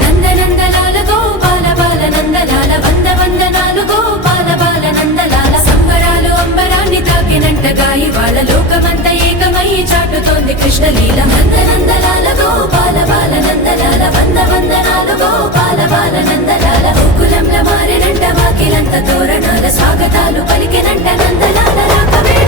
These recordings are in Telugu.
నందనందలాల గోపాల బాల నందలాల వంద వందనాలు గోపాల బాల నందలాల సంబరాలు అంబరాన్ని తాకినంటగా ఇవాళ లోకమంత ఏకమై చాటుతోంది కృష్ణలీల నందనందలాల గోపాల బాల నందలాల వంద వందనాలు గోపాల బాల నందలాల గోకులంల మారినంట వాకిలంత తోరణాల స్వాగతాలు పలికినంట నందలాల రాకవేళ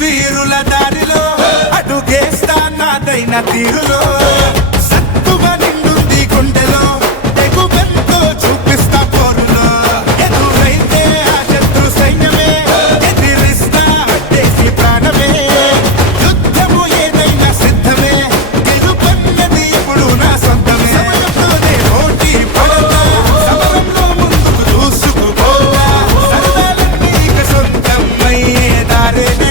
వీరుల దారిలో అడుగేస్తా నాదైన తీరులో సత్తువ నిండుంది గుండెలో తెగువెంతో చూపిస్తా పోరులో ఎదురైతే ఆ శత్రు సైన్యమే ఎదిరిస్తా అడ్డేసి ప్రాణమే యుద్ధము ఏదైనా సిద్ధమే గెలుపన్నది ఇప్పుడు నా సొంతమే సమయంలోనే పోటీ పడతా సమరంలో ముందుకు దూసుకుపోతా సరదాలన్నీ ఇక సొంతమై దారినే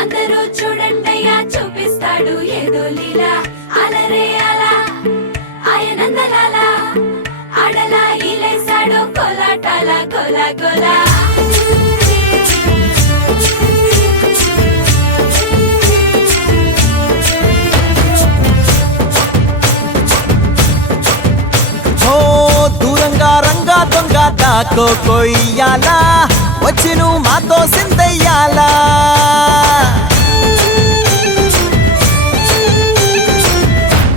అందరూ చూడండయ్యా చూపిస్తాడు ఏదో లీలా అలరే అలా ఆయనందలాల ఆడలా ఈలేసాడు కోలాటాల గోలా గోలా దూరంగా రంగా దొంగ దాకో కొయ్యాలా వచ్చి నువ్వు మాతో సిందయ్యాలా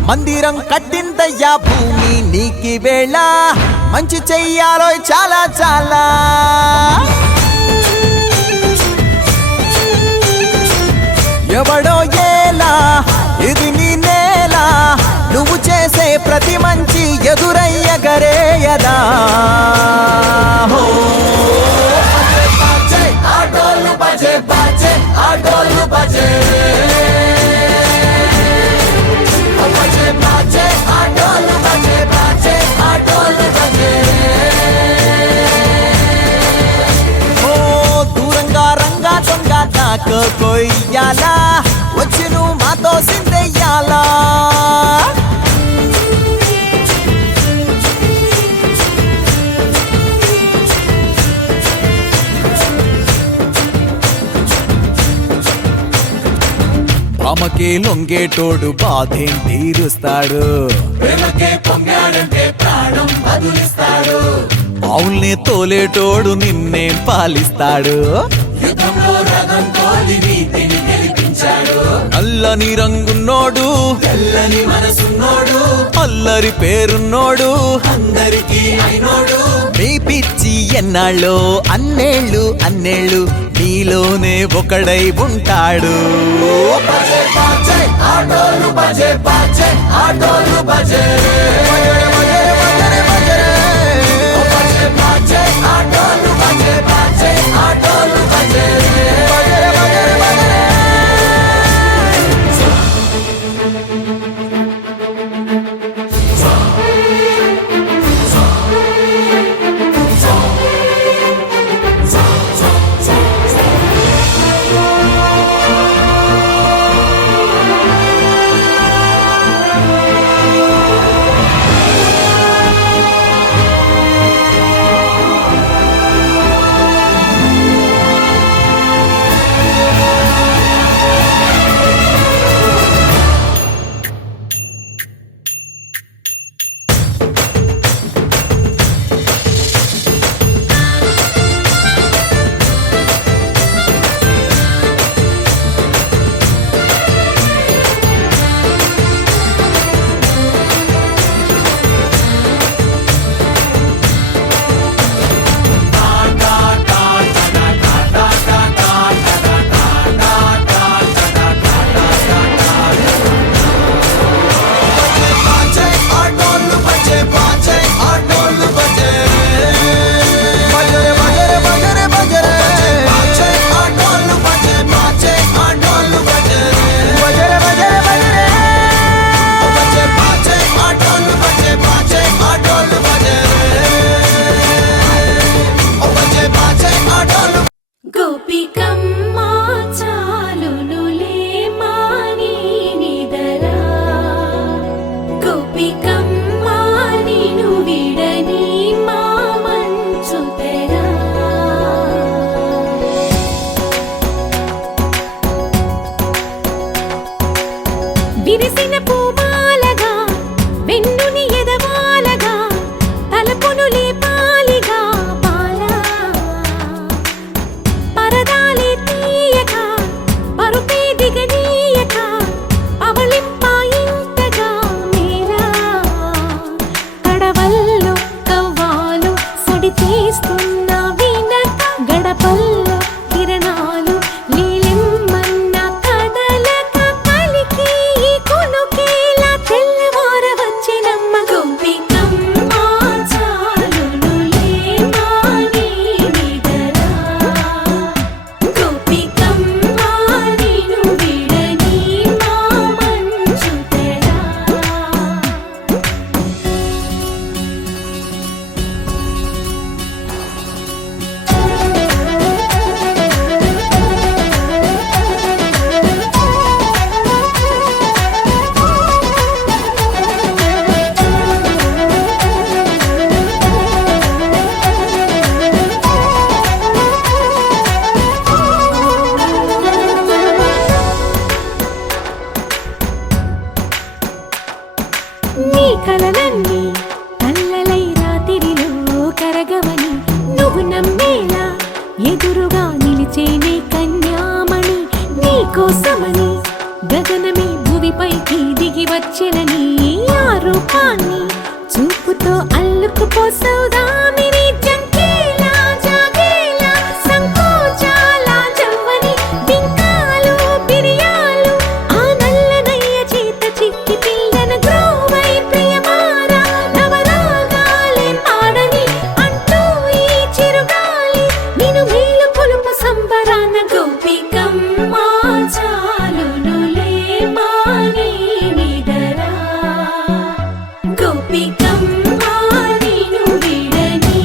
మందిరం కట్టిందయ్యా భూమి నీకి వేళ మంచి చెయ్యాలో చాలా చాలా ఎవడో ఏలా ఇది నీ నేల నువ్వు చేసే ప్రతి మంచి ఎదురయ్యగరేయదా ఆటోలు బజే బజే ఆటోలు బజే బజే బజే ఆటోలు బజే బజే ఆటోలు బజే ఓ దూరంగా రంగా దొంగ నాకు కొయ్యాలా వచ్చి నువ్వు మాతో సిందెయ్యాలా ఆమెకే లొంగేటోడు బాధేం తీరుస్తాడు. ప్రేమకే పొంగాడంటే ప్రాణం బదులిస్తాడు. ఆవుల్ని తోలేటోడు నిన్నేం పాలిస్తాడు. యుద్ధంలో రథం తోలి నీతిని గెలిపించాడు. నల్లని రంగున్నోడు తెల్లని మనసున్నోడు. అల్లరి పేరున్నోడు అందరికీ అయినోడు. మీ పిచ్చి ఎన్నాళ్ళో అన్నేళ్ళు అన్నేళ్ళు నీలోనే ఒకడై ఉంటాడు. బజే బాజే ఆటోలు బజే బాజే ఆటోలు బజే. బజే బాజే ఆటోలు బజే బాజే ఆటోలు బజే. గోపికమ్మా చాలునులే మాని నిదరా. గోపికమ్మా నిను విడని మా మంచు తెరా. విరిసిన పూమాలగా వెన్నుని ఎదవాలగా తలపును లేపాలిగా బాలా. పరదాలే తీయక పరుపే దిగనీయక అవళింపాయింతగా మేరా. కడవల్లో కవ్వాలు సడి చేస్తున్న వీణత గడపల్లో కిరణాలు లీలెమ్మన్న కదలక కలికి ఈ కొనుకేలా తెల్లవార వచ్చినమ్మ. గోపికమ్మా చాలునులే మాని నిదరా. గోపికమ్మా నిను విడని మా మంచు తెరా. నీ కలలన్నీ కల్లలై రాత్రిలో కరగవని నువ్వు నమ్మేలా ఎదురుగా నిలిచేనే కన్యామణి. నీ కోసమని గగనమే భువిపైకి దిగి వచ్చెనని ఆ రూపాన్ని చూపుతో అల్లుకుపోసౌదామిని. జంకేలా జాగేలా సంకోచాల జవ్వని బింకాలు బిరియాలు ఆ నల్లనయ్య చేత చిక్కి పిల్లన గ్రోవై ప్రియమారా. నవరాగాలే పాడని అంటూ ఈ చిరుగాలి నిను మేలు కొలుపు సంబరాన. గోపికమ్మా చాలునులే మాని నిదరా. గోపికమ్మా నిను విడని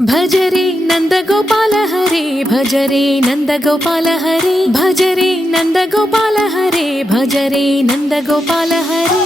భజరే నందగోపాల హరే భజరే నందగోపాల హరే భజరే నందగోపాల హరే భజరే నందగోపాల హరే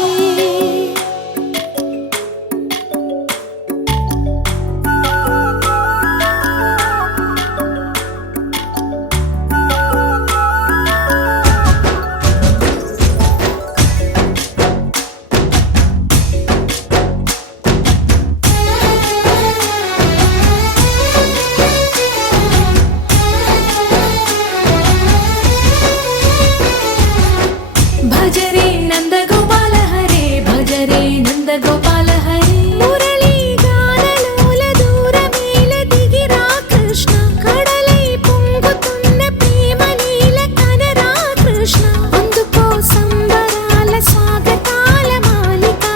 భజరే నందగోపాల హరే భజరే నందగోపాల హరే మురళీ గానలోల దూరమేల దిగిరా కృష్ణ కడలై పొంగుతున్న ప్రేమ లీల కనరా కృష్ణ అందుకో సంబరాల స్వాగతాల మాలిక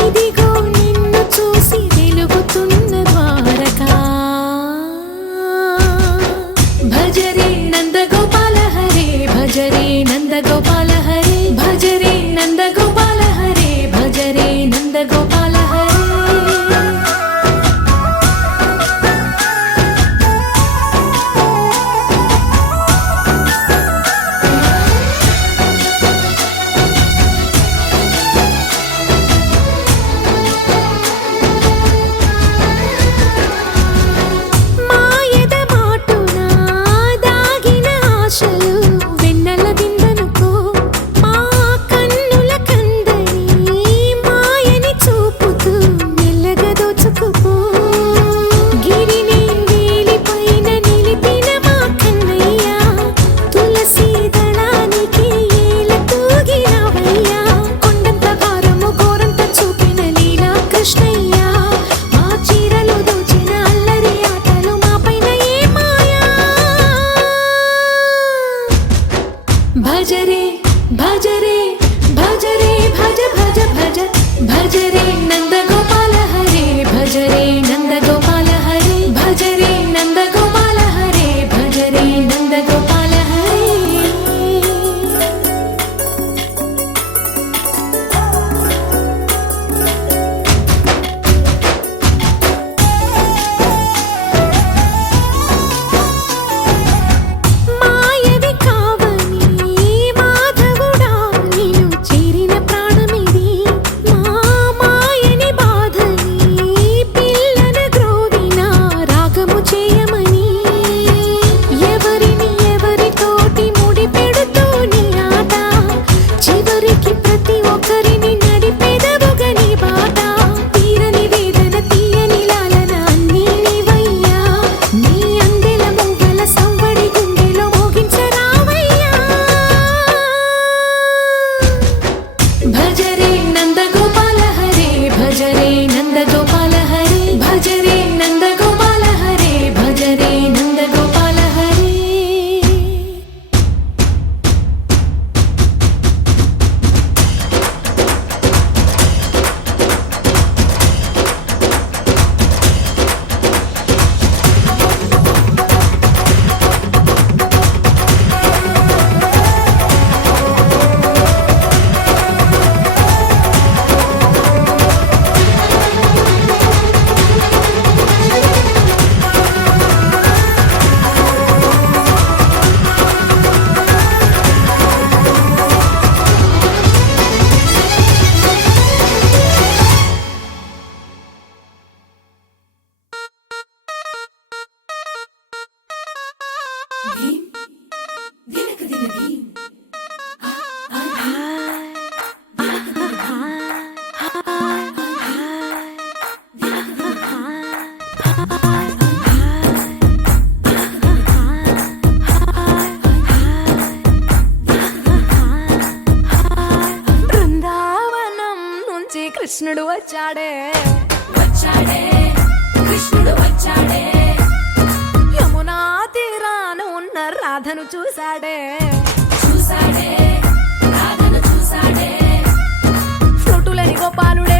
ఇదిగో నిన్ను చూసి వెలుగుతున్న ద్వారకా భజరే నందగోపాల హరే భజరే నందగోపాల హరే భజరే నందగోపాల హరే భజరే నందగోపాల హరే మాయద మాటున దాగిన ఆశలు వెన్నెల విందనుకో మా కన్నుల కందని మాయని చూపుతూ మెల్లగా దోచుకుపో గిరిని వేలిపైన నిలిపిన మా కన్నయ్య తులసి దళానికి ఏల తూగినవయ్యా కొండంత భారము గోరంత చూపిన లీలా కృష్ణయ్య మా చీరలు దోచిన అల్లరి ఆటలు మాపైన ఏ మాయా భజరే భజరే భజరే భజ భజ భజ భజరే నందగోపాల హరే భజరే నందగోపాల హరే భజరే నందగోపాల హరే భజరే నందగోపాల హరే మాయవి కావని మాధవుడా నిన్ను చేరిన ప్రాణమిది మా మాయని బాధని పిల్లన గ్రోవిన రాగము చేయమని ఎవరిని ఎవరితోటి ముడి పెడుతూ నీ ఆట చివరికి ప్రతి ఒక్కరిని నడిపెదవుగా నీ బాట తీరని వేదన తీయని లాలన అన్నీ నీవయ్యా నీ అందెల మొగ్గల సంవడి గుండెలో మోగించరావయ్యా భజరే నందగోపాల హరే భజరే నందగోపాల హరే భజరే నందగోపాల హరే భజరే నందగోపాల హరే బృందావనం నుంచి కృష్ణుడు వచ్చాడే వచ్చాడే కృష్ణుడు వచ్చాడే యమునా తీరాన ఉన్న రాధను చూశాడే చూశాడే రాధను చూశాడే ఫ్రూటులని గోపాలుడే